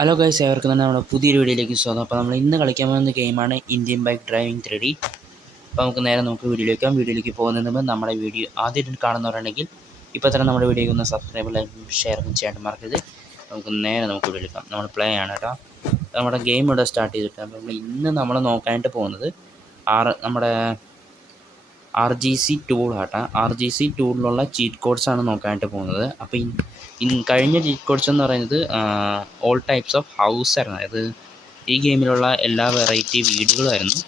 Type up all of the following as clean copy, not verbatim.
Hello guys, ഏവർക്കും തന്നെ നമ്മുടെ പുതിയൊരു വീഡിയോയിലേക്ക് സ്വാഗതം. അപ്പോൾ നമ്മൾ ഇന്ന് കളിക്കാൻ പോകുന്ന ഗെയിമാണ് ഇന്ത്യൻ ബൈക്ക് ഡ്രൈവിംഗ് 3D. അപ്പോൾ നമുക്ക് വീഡിയോയിലേക്ക് പോകുന്നതിന് മുമ്പ് നമ്മുടെ വീഡിയോ ആദ്യമായിട്ട് കാണുന്നവരുണ്ടെങ്കിൽ ഇപ്പോൾ തന്നെ നമ്മുടെ വീഡിയോയ്ക്ക് ഒന്ന് സബ്സ്ക്രൈബ്, ലൈക്കും ഷെയറും ചെയ്യാൻ മറക്കരുത്. നമുക്ക് വീഡിയോയിലേക്കാം. നമ്മൾ പ്ലേ ആണ് കേട്ടോ. നമ്മുടെ ഗെയിം ഇവിടെ സ്റ്റാർട്ട് ചെയ്തിട്ട് അപ്പോൾ ഇന്ന് നമ്മൾ നോക്കാനായിട്ട് പോകുന്നത് നമ്മുടെ RGC ടൂൾ ആട്ടോ. RGC ടൂളിലുള്ള ചീറ്റ് കോഡ്സാണ് നോക്കാനായിട്ട് പോകുന്നത്. അപ്പോൾ കഴിഞ്ഞ ചീറ്റ് കോഡ്സ് എന്ന് പറയുന്നത് ഓൾ ടൈപ്സ് ഓഫ് ഹൗസ് ആയിരുന്നു. അതായത് ഈ ഗെയിമിലുള്ള എല്ലാ വെറൈറ്റി വീടുകളുമായിരുന്നു.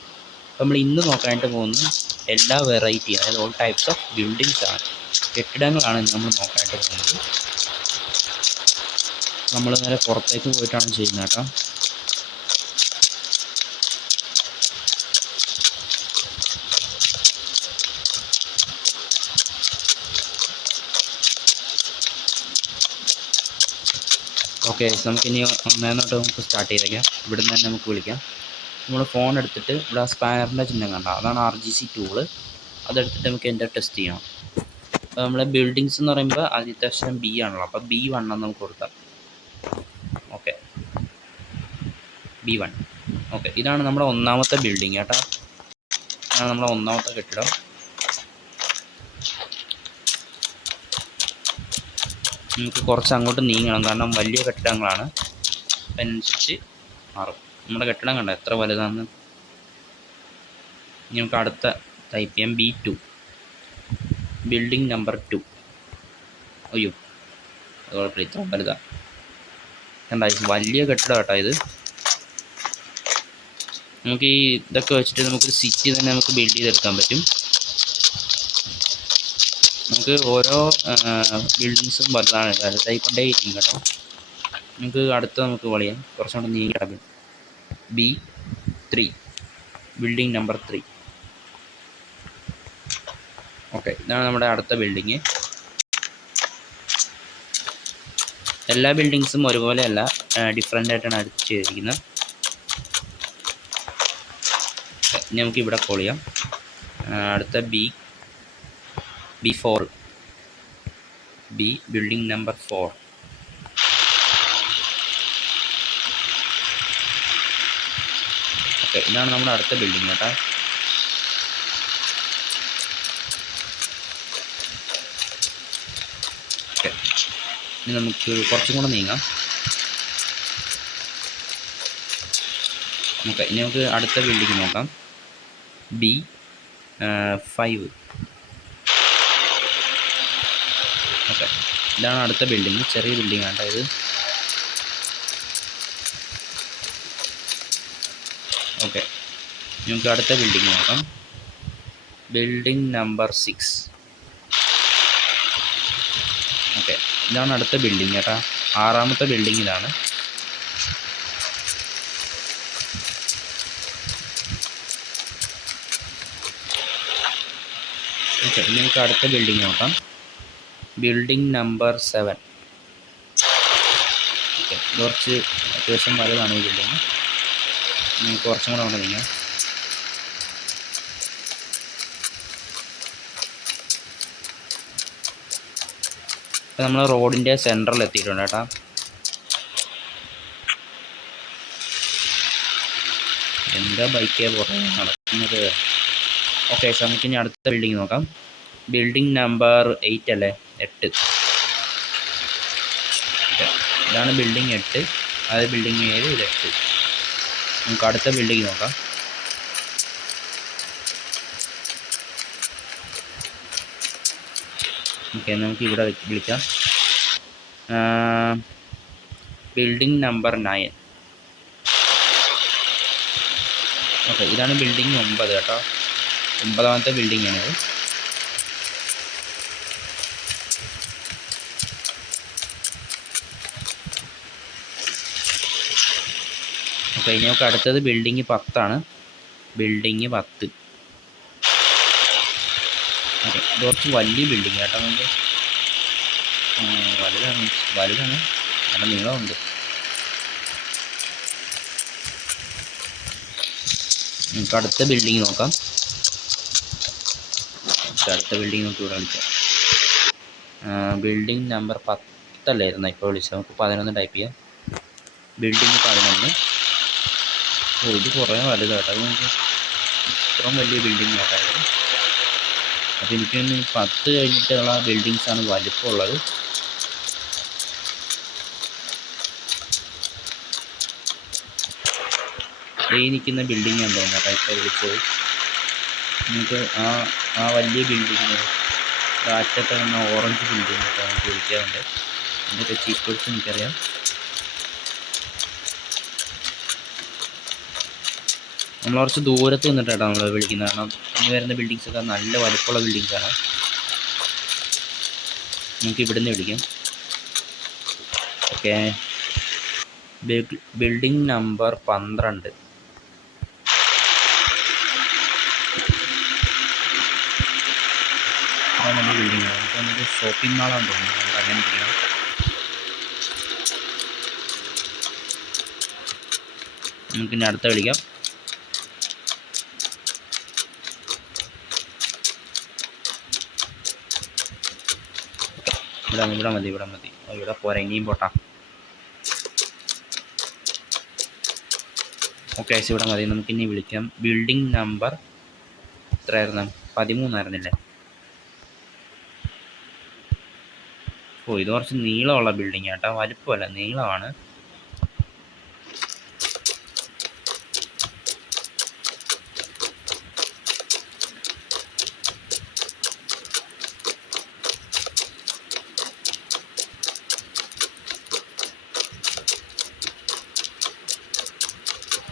അപ്പോൾ നമ്മൾ ഇന്ന് നോക്കാനായിട്ട് പോകുന്നത് എല്ലാ വെറൈറ്റി, അതായത് ഓൾ ടൈപ്സ് ഓഫ് ബിൽഡിങ്സ് ആണ്, കെട്ടിടങ്ങളാണ് നമ്മൾ നോക്കാനായിട്ട് പോകുന്നത്. നമ്മൾ നേരെ പുറത്തേക്ക് പോയിട്ടാണ് ചെയ്യുന്നത് കേട്ടോ. ഓക്കെ, നമുക്കിനി ഒന്നേന്നോട്ട് നമുക്ക് സ്റ്റാർട്ട് ചെയ്തേക്കാം. ഇവിടെ നിന്ന് തന്നെ നമുക്ക് വിളിക്കാം. നമ്മൾ ഫോൺ എടുത്തിട്ട് ഇവിടെ സ്പാനറിൻ്റെ ചിഹ്നം കണ്ട, അതാണ് RGC ടൂള്. അതെടുത്തിട്ട് നമുക്ക് എൻ്റെ ടെസ്റ്റ് ചെയ്യണം. അപ്പോൾ നമ്മളെ ബിൽഡിങ്സ് എന്ന് പറയുമ്പോൾ ആദ്യത്തെ അക്ഷരം B ആണല്ലോ, അപ്പോൾ B1 എന്ന് നമുക്ക് കൊടുക്കാം. Okay, B1. ഓക്കെ, ഇതാണ് നമ്മുടെ ഒന്നാമത്തെ ബിൽഡിങ് കേട്ടോ. ഇതാണ് നമ്മുടെ ഒന്നാമത്തെ കെട്ടിടം. നമുക്ക് കുറച്ച് അങ്ങോട്ട് നീങ്ങണം, കാരണം വലിയ കെട്ടിടങ്ങളാണ്. അതിനനുസരിച്ച് മാറും. നമ്മുടെ കെട്ടിടം കണ്ടോ എത്ര വലുതാണെന്ന്. നമുക്ക് അടുത്ത ടൈപ്പ് ചെയ്യാം. B2, building number 2. അയ്യോ, അത് കുഴപ്പമില്ല, ഇത്ര വലുതാണ് കണ്ട. വലിയ കെട്ടിടം കേട്ടോ ഇത്. നമുക്ക് ഇതൊക്കെ വെച്ചിട്ട് നമുക്കൊരു സിറ്റി തന്നെ നമുക്ക് ബിൽഡ് ചെയ്തെടുക്കാൻ പറ്റും. നമുക്ക് ഓരോ ബിൽഡിങ്സും വലുതായിക്കൊണ്ടേ ഇരിക്കും കേട്ടോ. നമുക്ക് നമുക്ക് വളയാം. കുറച്ചുകൂടെ നീങ്ങി കിടക്കും. B3, building number 3. ഓക്കെ, ഇതാണ് നമ്മുടെ അടുത്ത ബിൽഡിങ്. എല്ലാ ബിൽഡിങ്സും ഒരുപോലെ അല്ല, ഡിഫറെൻ്റ് ആയിട്ടാണ് അടുത്ത് ചെയ്തിരിക്കുന്നത്. നമുക്ക് ഇവിടെ കോൾ ചെയ്യാം. അടുത്ത B4, ബിൽഡിംഗ് നമ്പർ 4. ഓക്കെ, ഇതാണ് നമ്മുടെ അടുത്ത ബിൽഡിംഗ് കേട്ടോ. ഓക്കെ, ഇനി നമുക്ക് കുറച്ചും കൂടെ നീങ്ങാം. ഓക്കെ, ഇനി നമുക്ക് അടുത്ത ബിൽഡിംഗ് നോക്കാം. B5. ഓക്കെ, ഇതാണ് അടുത്ത ബിൽഡിംഗ്. ചെറിയ ബിൽഡിംഗ് ആണ് ഇത്. ഓക്കെ, നമുക്ക് അടുത്ത ബിൽഡിംഗ് നോക്കാം. Building number 6. ഓക്കെ, ഇതാണ് അടുത്ത ബിൽഡിംഗ് കേട്ടോ. 6ാമത്തെ ബിൽഡിംഗ് ഇതാണ്. ഓക്കെ, ഇനി നമുക്ക് അടുത്ത ബിൽഡിംഗ് നോക്കാം. Building number 7. ഓക്കെ, കുറച്ച് അത്യാവശ്യം വലുതാണ് ഈ ബിൽഡിങ്. നമുക്ക് കുറച്ചും കൂടെ കൊണ്ട് നീങ്ങാം. ഇപ്പം നമ്മൾ റോഡിൻ്റെ സെൻറ്ററിൽ എത്തിയിട്ടുണ്ട് കേട്ടോ. എന്താ ബൈക്കേ പുറമേ നടക്കുന്നത്. ഓക്കെ, നമുക്ക് ഇനി അടുത്ത ബിൽഡിംഗ് നോക്കാം. ബിൽഡിംഗ് നമ്പർ 8 അല്ലേ, 8. ഇതാണ് ബിൽഡിംഗ് 8. അതായത് ബിൽഡിംഗ് 7, ഇത് 8. നമുക്ക് അടുത്ത ബിൽഡിംഗ് നോക്കാം. ഓക്കെ, നമുക്ക് ഇവിടെ വിളിക്കാം. Building number 9. ഓക്കെ, ഇതാണ് ബിൽഡിംഗ് 9 കേട്ടോ. 9ാമത്തെ ബിൽഡിംഗ് ആണിത്. ഓക്കെ, ഇനി നമുക്ക് അടുത്തത് ബിൽഡിംഗ് 10 ആണ്. ബിൽഡിംഗ് 10. ഓക്കെ, ഇത് കുറച്ച് വലിയ ബിൽഡിംഗ് കേട്ടോ. നമുക്ക് വലുതാണ് നല്ല നീളമുണ്ട്. നമുക്ക് അടുത്ത ബിൽഡിംഗ് നോക്കാം. അടുത്ത ബിൽഡിംഗ് നമുക്ക് ഇവിടെ വിളിക്കാം. ബിൽഡിംഗ് നമ്പർ 10 അല്ലായിരുന്നു ഇപ്പോൾ വിളിച്ചത്. നമുക്ക് 11 ടൈപ്പ് ചെയ്യാം. ബിൽഡിങ് 11. ഇത് കുറേ വലുതാട്ടോ. അത് നമുക്ക് ഇത്രയും വലിയ ബിൽഡിങ് ആട്ടായത്. അപ്പോൾ എനിക്കൊന്ന് 10 കഴിഞ്ഞിട്ടുള്ള ബിൽഡിങ്സാണ് വലിപ്പമുള്ളത്. ഈ നിൽക്കുന്ന ബിൽഡിങ് ഞാൻ തോന്നുന്നു കേട്ടോ ഇപ്പോൾ വിളിച്ചത്. നമുക്ക് ആ വലിയ ബിൽഡിങ് അറ്റത്ത് നിന്ന് ഓറഞ്ച് ബിൽഡിങ് ഒക്കെ നമുക്ക് വിളിക്കാറുണ്ട്. അതിൻ്റെ ചീഫ് കോഡ്സ് എനിക്കറിയാം. നമ്മൾ കുറച്ച് ദൂരത്ത് നിന്നിട്ടാണ് നമ്മൾ വിളിക്കുന്നത്. കാരണം ഇനി വരുന്ന ബിൽഡിങ്സൊക്കെ നല്ല വലുപ്പമുള്ള ബിൽഡിങ്സാണ്. നമുക്ക് ഇവിടുന്ന് വിളിക്കാം. Okay, building number 12. നല്ല ബിൽഡിങ്ങാണ്. നമുക്ക് ഷോപ്പിംഗ് മാളാന്ന് തോന്നുന്നു. നമുക്ക് അങ്ങനെ ഇരിക്കണം. നമുക്കിനി അടുത്ത വിളിക്കാം. ഇവിടെ മതി. ഇവിടെ പോരാ, ഇനിയും പോട്ടാ. ഓക്കെ, ഇവിടെ മതി. നമുക്കിനി വിളിക്കാം. ബിൽഡിംഗ് നമ്പർ എത്രയായിരുന്നു? 13 ആയിരുന്നില്ലേ? ഇത് കുറച്ച് നീളമുള്ള ബിൽഡിംഗ് ആട്ടോ, വലിപ്പമല്ല, നീളമാണ്.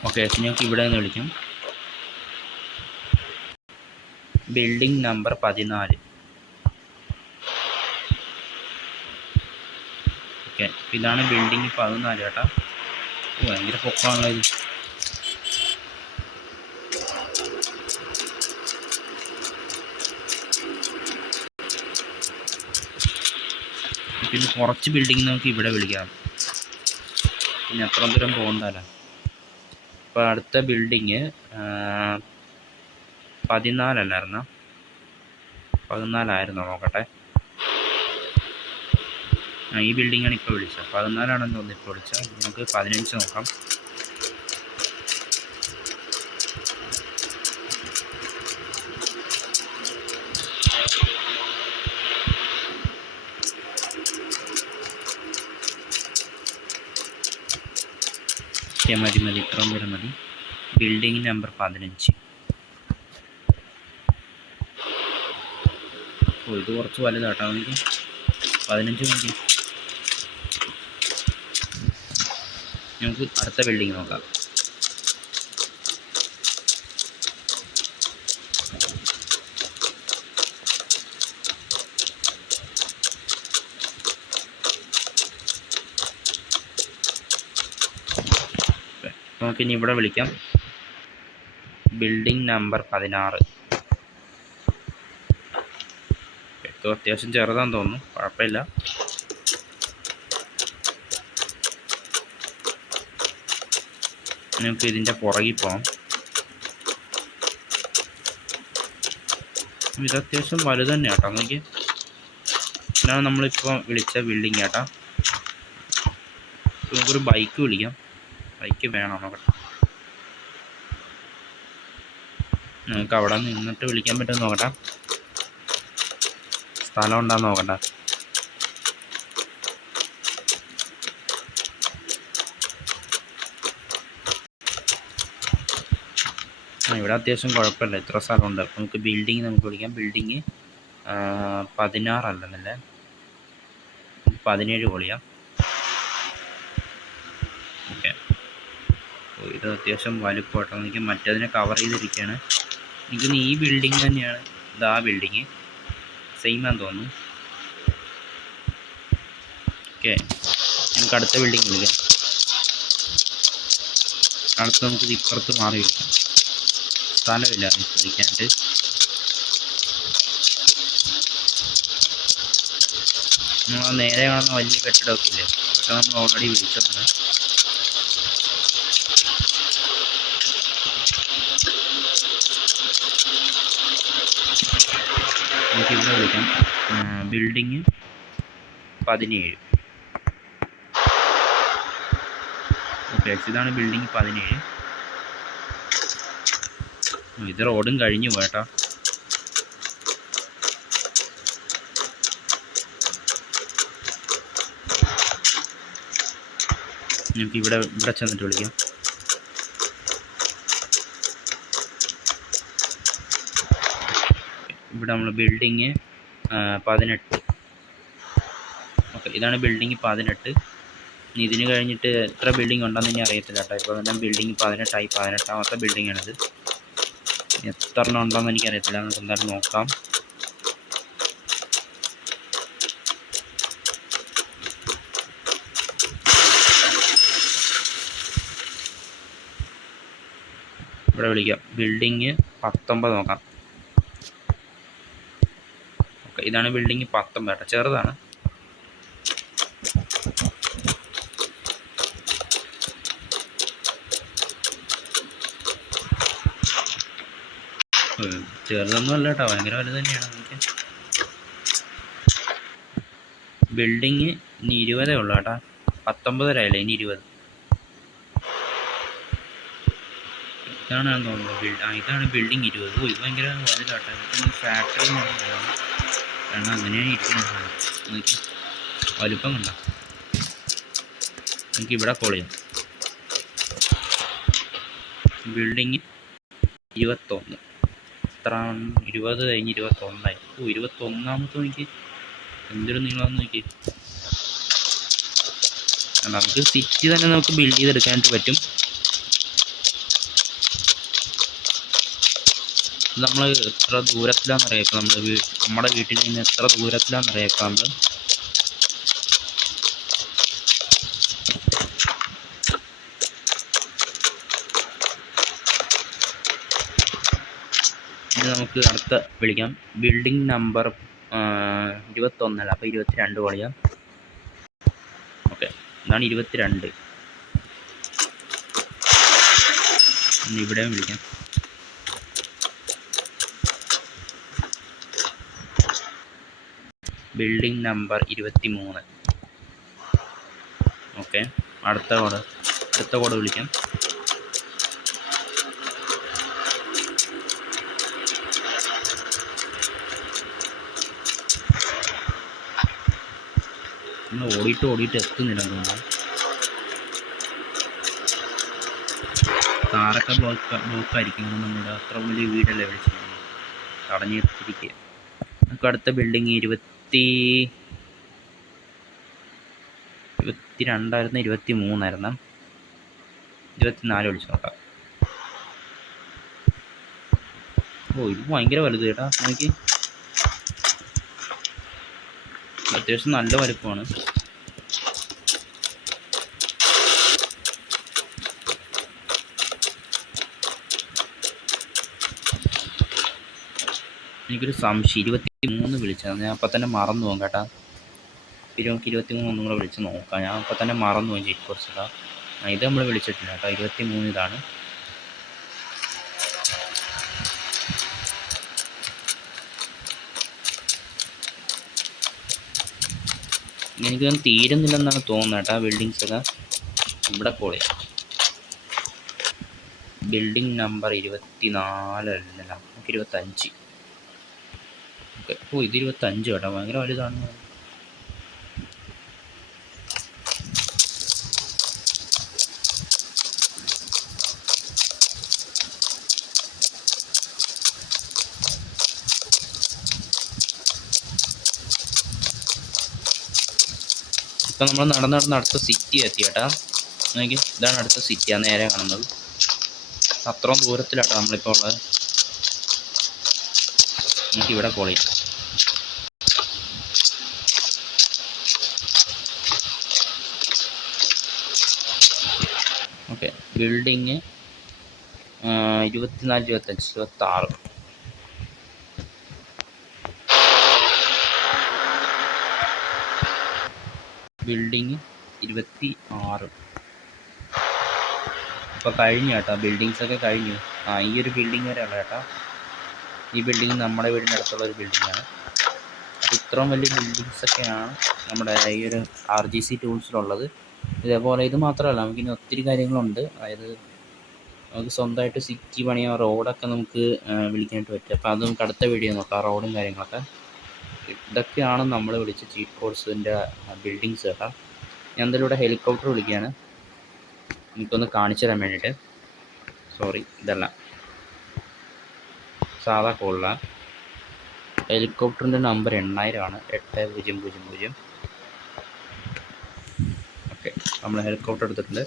ഓക്കെ, ഞങ്ങൾക്ക് ഇവിടെ നിന്ന് വിളിക്കാം. Building number 14. ഓക്കെ, ഇതാണ് ബിൽഡിംഗ് 14 ചേട്ടാ. ഭയങ്കര പൊക്കമാണല്ലോ ഇത്. പിന്നെ കുറച്ച് ബിൽഡിംഗ് നമുക്ക് ഇവിടെ വിളിക്കാം. പിന്നെ അത്ര ദൂരം പോകണ്ടല്ലോ. അപ്പോൾ അടുത്ത ബിൽഡിങ് 14 അല്ലായിരുന്നോ? 14 ആയിരുന്നോ? നോക്കട്ടെ. ഈ ബിൽഡിങ്ങാണ് ഇപ്പോൾ വിളിച്ചത്. 14 ആണെന്ന് തോന്നുന്നു ഇപ്പോൾ വിളിച്ചത്. നമുക്ക് 15 നോക്കാം. മതി, ഇത്രയും ദൂരം മതി. Building number 15. ഇത് കുറച്ച് വലുതാട്ടോ. എനിക്ക് 15 മതി. നമുക്ക് അടുത്ത ബിൽഡിംഗ് നോക്കാം. നമുക്കിനി ഇവിടെ വിളിക്കാം. Building number 16. അത്യാവശ്യം ചെറുതാന്ന് തോന്നുന്നു, കുഴപ്പമില്ല. നമുക്ക് ഇതിൻ്റെ പുറകിൽ പോകാം. ഇത് അത്യാവശ്യം വലുത് തന്നെ കേട്ടോ. നമുക്ക് ഇതാണ് നമ്മളിപ്പോൾ വിളിച്ച ബിൽഡിംഗ് കേട്ടോ. നമുക്കൊരു ബൈക്ക് വിളിക്കാം. ബൈക്ക് വേണം നോക്കട്ടെ. നമുക്ക് അവിടെ നിന്നിട്ട് വിളിക്കാൻ പറ്റുമെന്ന് നോക്കട്ടെ. സ്ഥലം ഉണ്ടാന്ന് നോക്കട്ടെ. ഇവിടെ അത്യാവശ്യം കുഴപ്പമില്ല, ഇത്ര സ്ഥലമുണ്ട്. അപ്പോൾ നമുക്ക് ബിൽഡിങ് നമുക്ക് വിളിക്കാം. ബിൽഡിങ് 16 അല്ലെന്നല്ലേ, 17 വിളിക്കാം. ഓക്കെ, ഇത് അത്യാവശ്യം വലുപ്പമായിട്ടോ. എനിക്ക് മറ്റേതിനെ കവർ ചെയ്തിരിക്കുകയാണ്. എനിക്ക് ഈ ബിൽഡിങ് തന്നെയാണ്. ഇതാ ബിൽഡിങ് സെയിമാന്ന് തോന്നുന്നു. ഓക്കെ, നമുക്ക് അടുത്ത ബിൽഡിങ് വിളിക്കാം. അടുത്ത് നമുക്കിത് ഇപ്പുറത്ത് മാറി വിളിക്കാം. സ്ഥലമില്ല വിളിക്കാനായിട്ട്. നമ്മൾ നേരെ കാണുന്ന വലിയ കെട്ടിടമൊക്കെ ഇല്ലേ, അതൊക്കെ നമ്മൾ ഓൾറെഡി വിളിച്ചതാണ്. നമുക്കിവിടെ വിളിക്കാം. ബിൽഡിങ് 17. ഓക്കെ, ഇതാണ് ബിൽഡിംഗ് 17. ഇത് റോഡും കഴിഞ്ഞു പോയേട്ടാ. നമുക്ക് ഇവിടെ ചെന്നിട്ട് വിളിക്കാം. ഇവിടെ നമ്മൾ ബിൽഡിങ് 18. ഓക്കെ, ഇതാണ് ബിൽഡിങ് 18. ഇനി ഇതിന് കഴിഞ്ഞിട്ട് എത്ര ബിൽഡിംഗ് ഉണ്ടെന്ന് ഇനി അറിയത്തില്ല കേട്ടോ. ഇപ്പോൾ തന്നെ ബിൽഡിങ് 18ആയി. 18ാമത്തെ ബിൽഡിങ്ങാണിത്. എത്ര എണ്ണം ഉണ്ടെന്ന് എനിക്കറിയത്തില്ല. നമുക്ക് എന്തായാലും നോക്കാം. ഇവിടെ വിളിക്കാം. ബിൽഡിങ് 19 നോക്കാം. ഓക്കെ, ഇതാണ് ബിൽഡിങ് 19 കേട്ടോ. ചെറുതാണ്. ചെറുതൊന്നും അല്ല കേട്ടോ, ഭയങ്കര വലുത് തന്നെയാണ്. നമുക്ക് ബിൽഡിങ് ഇനി 20 ഉള്ളൂ കേട്ടോ. 19 ഇനി 20. ഇതാണെന്ന് തോന്നുന്നു. ഇതാണ് ബിൽഡിങ് 20. ഇത് ഭയങ്കര വലുതാട്ടോ. ഫാക്ടറി എന്ന് പറയുന്നത് കാരണം അങ്ങനെയാണ് ഇരിക്കുന്നത്. എനിക്ക് വലുപ്പം കണ്ടോ. നമുക്ക് ഇവിടെ കോൾ ചെയ്യാം. ബിൽഡിങ് 21. എത്ര 20 കഴിഞ്ഞ് 21ആയി. 21ാമത്തെ എനിക്ക് എന്തൊരു നീളമെന്ന് നോക്കി. നമുക്ക് സിറ്റി തന്നെ നമുക്ക് ബിൽഡ് ചെയ്തെടുക്കാനായിട്ട് പറ്റും. നമ്മൾ എത്ര ദൂരത്തിലാണെന്നറിയാം. ഇപ്പോൾ നമ്മുടെ വീട്ടിൽ നിന്ന് എത്ര ദൂരത്തിലാണെന്നറിയാം. ഇപ്പോൾ നമ്മൾ നമുക്ക് അടുത്ത വിളിക്കാം. ബിൽഡിംഗ് നമ്പർ 21 അപ്പോൾ 22 കോൾ ചെയ്യാം. ഓക്കെ, ഇതാണ് 22. ഇവിടെയും വിളിക്കാം. Building number 23. ഓക്കെ, അടുത്ത കോഡ് വിളിക്കാം. ഓടിയിട്ട് എത്തുന്നില്ല തോന്നുന്നു. കാറൊക്കെ ബ്ലോക്കായിരിക്കും. നമ്മുടെ അത്ര വലിയ വീടല്ലേ വിളിച്ചിരിക്കുന്നത്. തടഞ്ഞു നിർത്തിയിരിക്കുക. നമുക്ക് അടുത്ത ബിൽഡിങ് 22 23 24 വിളിച്ച് നോക്കാം. ഇത് ഭയങ്കര വലുത് കേട്ടാ. എനിക്ക് അത്യാവശ്യം നല്ല വലുപ്പമാണ്. എനിക്കൊരു സംശയം. 23 വിളിച്ചത് ഞാൻ അപ്പം തന്നെ മറന്നു പോകും കേട്ടാ. 23 ഒന്നും കൂടെ വിളിച്ച് നോക്കാം. ഞാൻ അപ്പം തന്നെ മറന്നു പോകും. കുറച്ചതാ ഇത് നമ്മൾ വിളിച്ചിട്ടില്ല കേട്ടോ. 23 ഇതാണ്. എനിക്കൊന്നും തീരുന്നില്ലെന്നാണ് തോന്നുന്നത് കേട്ടോ. ബിൽഡിങ്സൊക്കെ ഇവിടെ കോൾ ചെയ്യാം. ബിൽഡിംഗ് നമ്പർ 24 അല്ല, നമുക്ക് 25. ഓക്കെ, ഇത് 25 കേട്ടോ. ഭയങ്കര വലുതാണ്. ഇപ്പം നമ്മൾ നടന്ന് അടുത്ത സിറ്റി എത്തി കേട്ടാ. നോക്കി, ഇതാണ് അടുത്ത സിറ്റിയാണ് നേരെ കാണുന്നത്. അത്രയും ദൂരത്തിലാട്ടോ നമ്മളിപ്പോൾ ഉള്ളത്. നമുക്ക് ഇവിടെ കോൾ ചെയ്യാം. Okay, building 24 25 26. ബിൽഡിങ് 26. ഇപ്പോൾ കഴിഞ്ഞു കേട്ടോ. ബിൽഡിങ്സൊക്കെ കഴിഞ്ഞു. ഈ ഒരു ബിൽഡിങ് വരെ ഉള്ള കേട്ടോ. ഈ ബിൽഡിങ് നമ്മുടെ വീടിൻ്റെ അടുത്തുള്ള ഒരു ബിൽഡിങ്ങാണ്. അപ്പോൾ ഇത്രയും വലിയ ബിൽഡിങ്സൊക്കെയാണ് നമ്മുടെ ഈ ഒരു RGC ടൂൾസിലുള്ളത്. ഇതേപോലെ ഇത് മാത്രമല്ല, നമുക്കിനി ഒത്തിരി കാര്യങ്ങളുണ്ട്. അതായത് നമുക്ക് സ്വന്തമായിട്ട് സിറ്റി പണിയാൻ റോഡൊക്കെ നമുക്ക് വിളിക്കാനായിട്ട് പറ്റും. അപ്പോൾ അത് നമുക്ക് അടുത്ത വീഡിയോ നോക്കാം, റോഡും കാര്യങ്ങളൊക്കെ. ഇതൊക്കെയാണ് നമ്മൾ വിളിച്ച ചീറ്റ് കോഡ്സിൻ്റെ ബിൽഡിങ്സ് കേട്ടോ. ഞാൻ എന്തായാലും ഇവിടെ ഹെലികോപ്റ്റർ വിളിക്കുകയാണ് എനിക്കൊന്ന് കാണിച്ചു തരാൻ വേണ്ടിയിട്ട്. സോറി, ഇതല്ല, സാധാ കോളിലാണ്. ഹെലികോപ്റ്ററിൻ്റെ നമ്പർ 8000 ആണ്, 8000. ഓക്കെ, നമ്മൾ ഹെലികോപ്റ്റർ എടുത്തിട്ടുണ്ട്.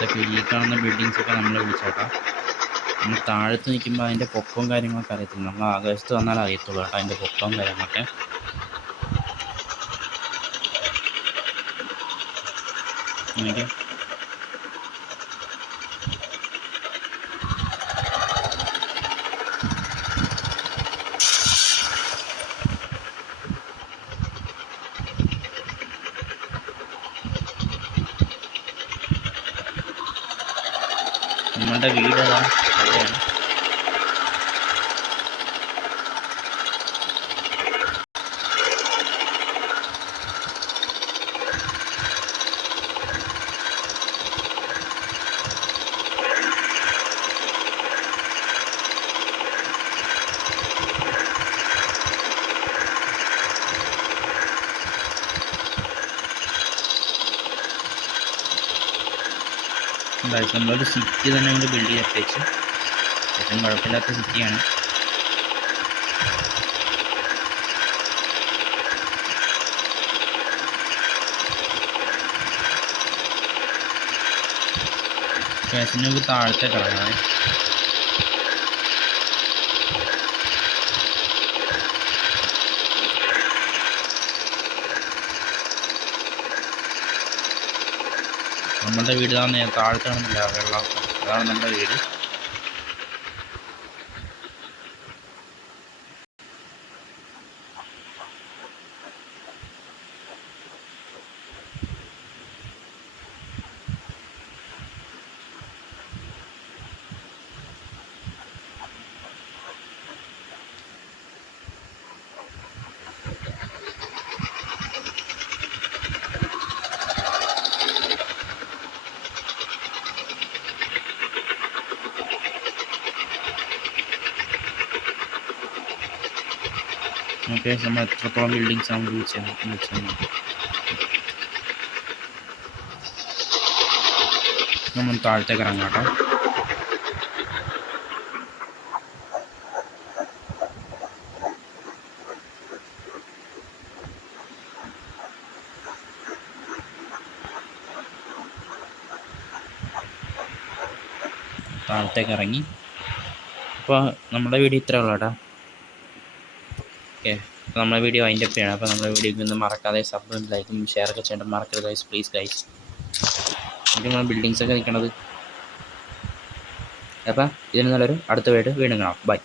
ഇതൊക്കെ ഈ കാണുന്ന ബിൽഡിങ്സൊക്കെ നമ്മൾ വിളിച്ചേട്ടാ. നമ്മൾ താഴത്ത് നിൽക്കുമ്പോൾ അതിൻ്റെ പൊക്കവും കാര്യങ്ങളൊക്കെ അറിയത്തില്ല. നമ്മൾ ആകാശത്ത് വന്നാൽ അറിയത്തുള്ളൂ കേട്ടോ അതിൻ്റെ പൊക്കവും കാര്യങ്ങളൊക്കെ. എനിക്ക് നമ്മളുടെ വീട് അവിടെയാണ്. നമ്മളൊരു സിറ്റി തന്നെ അങ്ങോട്ട് ബിൽഡ് ചെയ്തിട്ട് വെച്ച് ഏറ്റവും കുഴപ്പമില്ലാത്ത സിറ്റിയാണ്. കേസിന് നമുക്ക് താഴത്തേക്ക് ഇറങ്ങാം. നമ്മളുടെ വീട് താഴത്താണെന്നില്ല, വെള്ളം, അതാണ് നമ്മുടെ വീട്. ഓക്കെ, നമ്മൾ എത്രത്തോളം ബിൽഡിങ്സ് ആണ് വിളിച്ചത്. നമ്മൾ താഴത്തേക്ക് ഇറങ്ങാം കേട്ടോ. താഴത്തേക്ക് ഇറങ്ങി. അപ്പോൾ നമ്മുടെ വീഡിയോ ഇത്രയേ ഉള്ളൂ കേട്ടോ. ഓക്കെ, അപ്പോൾ നമ്മുടെ വീഡിയോ അതിൻ്റെ ഒക്കെയാണ്. അപ്പോൾ നമ്മുടെ വീഡിയോക്ക് ഒന്നും മറക്കാതെ സബ്ബും ലൈക്കും ഷെയറൊക്കെ ചെയ്യേണ്ട മറക്കരുത് ഗൈസ്, പ്ലീസ് ഗൈസ്. ഇതിനുള്ള ബിൽഡിങ്സൊക്കെ നിൽക്കണത്. അപ്പോൾ ഇതിന് നല്ലൊരു അടുത്ത വീഡിയോ വീണ്ടും കാണാം. ബൈ.